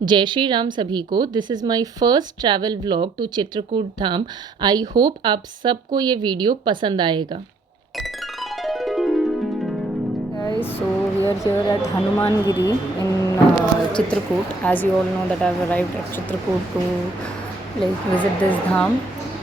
जय श्री राम सभी को। This is my first travel vlog to Chitrakoot Dham. I hope आप सबको ये वीडियो पसंद आएगा। Guys, so we are here at Hanumangiri in Chitrakoot. As you all know that I have arrived at Chitrakoot to like visit this धाम.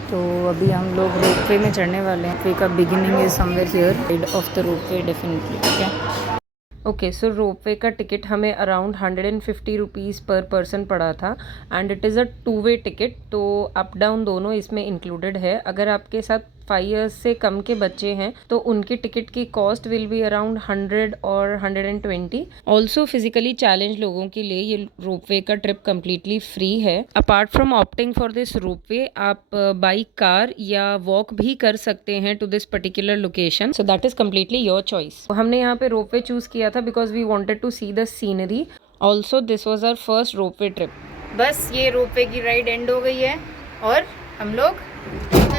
तो अभी हम लोग ropeway में चढ़ने वाले हैं. रोपवे का beginning is somewhere here. Side of the ropeway definitely. ठीक है. ओके, सो रोपवे का टिकट हमें अराउंड 150 रुपीज़ पर पर्सन पड़ा था and it is a 2 way ticket, तो अप डाउन दोनों इसमें इंक्लूडेड है। अगर आपके साथ 5 ईयर्स से कम के बच्चे हैं तो उनकी टिकट की कॉस्ट विल बी अराउंड 100 और 120। ऑल्सो फिजिकली चैलेंज लोगों के लिए ये रोपवे का ट्रिप कम्प्लीटली फ्री है। Apart from opting for this ropeway, आप बाई कार या वॉक भी कर सकते हैं to this particular location, so that is completely your choice. हमने यहाँ पे रोपवे चूज किया था because we wanted to see the scenery. Also this was our first ropeway trip. बस ये रोपवे की राइड एंड हो गई है और हम लोग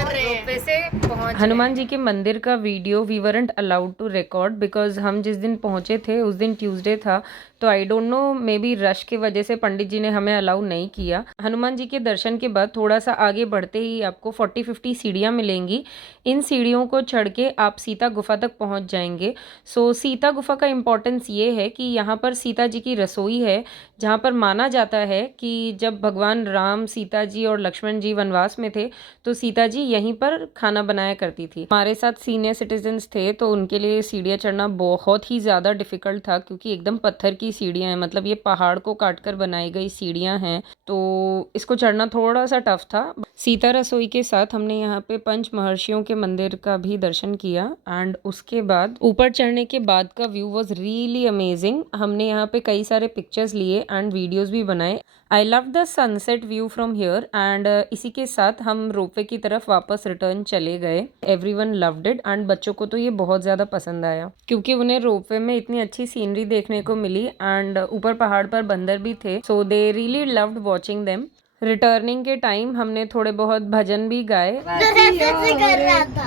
रोपवे से पहुंच हनुमान जी के मंदिर का video we weren't allowed to record because हम जिस दिन पहुंचे थे उस दिन ट्यूसडे था, तो I don't know may be rush की वजह से पंडित जी ने हमें अलाउ नहीं किया। हनुमान जी के दर्शन के बाद थोड़ा सा आगे बढ़ते ही आपको 40-50 सीढ़ियाँ मिलेंगी। इन सीढ़ियों को चढ़ के आप सीता गुफा तक पहुंच जाएंगे। सो सीता गुफा का इम्पोर्टेंस ये है कि यहाँ पर सीता जी की रसोई है, जहाँ पर माना जाता है कि जब भगवान राम, सीता जी और लक्ष्मण जी वनवास में थे तो सीता जी यहीं पर खाना बनाया करती थी। हमारे साथ सीनियर सिटीजन्स थे तो उनके लिए सीढ़ियाँ चढ़ना बहुत ही ज़्यादा डिफिकल्ट था क्योंकि एकदम पत्थर की सीढ़ियाँ हैं, मतलब ये पहाड़ को काट कर बनाई गई सीढ़ियाँ हैं, तो इसको चढ़ना थोड़ा सा टफ था। सीता रसोई के साथ हमने यहाँ पे पंच महर्षियों के मंदिर का भी दर्शन किया एंड उसके बाद ऊपर चढ़ने के बाद का व्यू वॉज रियली अमेजिंग। हमने यहाँ पे कई सारे पिक्चर्स लिए एंड वीडियोज भी बनाए। I love the sunset view from here and इसी के साथ हम रोपवे की तरफ वापस रिटर्न चले गए। एवरीवन लव्ड इट एंड बच्चों को तो ये बहुत ज़्यादा पसंद आया क्योंकि उन्हें रोपवे में इतनी अच्छी सीनरी देखने को मिली एंड ऊपर पहाड़ पर बंदर भी थे, so they really loved watching them. Returning के टाइम हमने थोड़े बहुत भजन भी गाए।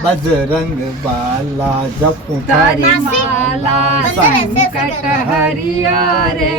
बजरंग बाला जप तारी माला संकट हरिया रे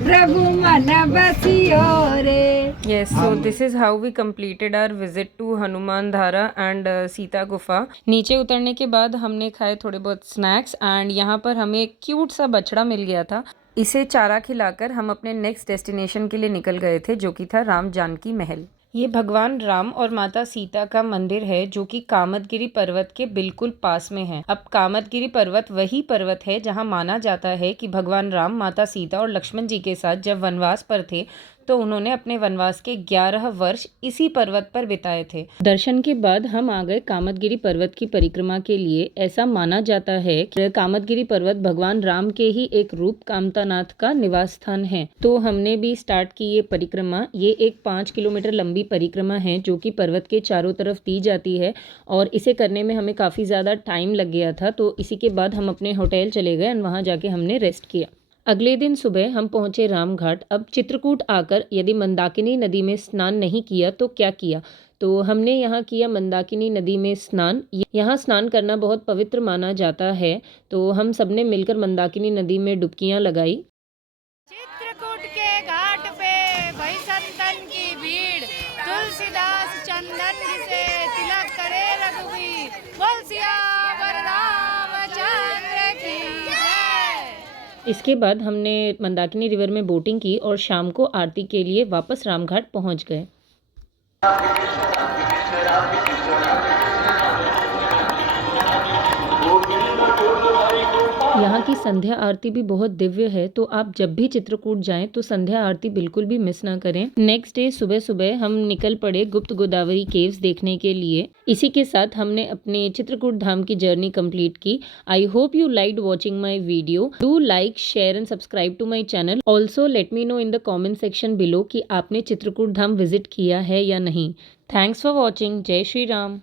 प्रभु मन बसियो रे। Yes, so this is how we completed our visit to Hanuman धारा एंड सीता गुफा। नीचे उतरने के बाद हमने खाए थोड़े बहुत स्नैक्स एंड यहाँ पर हमें एक क्यूट सा बछड़ा मिल गया था। इसे चारा खिलाकर हम अपने नेक्स्ट डेस्टिनेशन के लिए निकल गए थे जो कि था राम जानकी महल। ये भगवान राम और माता सीता का मंदिर है जो कि कामदगिरी पर्वत के बिल्कुल पास में है। अब कामदगिरी पर्वत वही पर्वत है जहां माना जाता है कि भगवान राम, माता सीता और लक्ष्मण जी के साथ जब वनवास पर थे तो उन्होंने अपने वनवास के 11 वर्ष इसी पर्वत पर बिताए थे। दर्शन के बाद हम आ गए कामदगिरी पर्वत की परिक्रमा के लिए। ऐसा माना जाता है कि कामदगिरी पर्वत भगवान राम के ही एक रूप कामतानाथ का निवास स्थान है। तो हमने भी स्टार्ट की ये परिक्रमा। ये एक 5 किलोमीटर लंबी परिक्रमा है जो कि पर्वत के चारों तरफ दी जाती है और इसे करने में हमें काफ़ी ज़्यादा टाइम लग गया था। तो इसी के बाद हम अपने होटल चले गए और वहाँ जाके हमने रेस्ट किया। अगले दिन सुबह हम पहुंचे रामघाट। अब चित्रकूट आकर यदि मंदाकिनी नदी में स्नान नहीं किया तो क्या किया, तो हमने यहाँ किया मंदाकिनी नदी में स्नान। यहाँ स्नान करना बहुत पवित्र माना जाता है, तो हम सबने मिलकर मंदाकिनी नदी में डुबकियाँ लगाई। चित्रकूट के घाट पे भाई संतन की भीड़, तुलसीदास चंदन से तिलक करे रघुवीर, बोल सियावर रामचंद्र की जय। इसके बाद हमने मंदाकिनी रिवर में बोटिंग की और शाम को आरती के लिए वापस रामघाट पहुंच गए। यहाँ की संध्या आरती भी बहुत दिव्य है, तो आप जब भी चित्रकूट जाएं तो संध्या आरती बिल्कुल भी मिस ना करें। नेक्स्ट डे सुबह सुबह हम निकल पड़े गुप्त गोदावरी केव्स देखने के लिए। इसी के साथ हमने अपने चित्रकूट धाम की जर्नी कंप्लीट की। I hope you liked watching my video. Do like, share and subscribe to my channel. Also let me know in the comment section below कि आपने चित्रकूट धाम विजिट किया है या नहीं। Thanks for watching. जय श्री राम।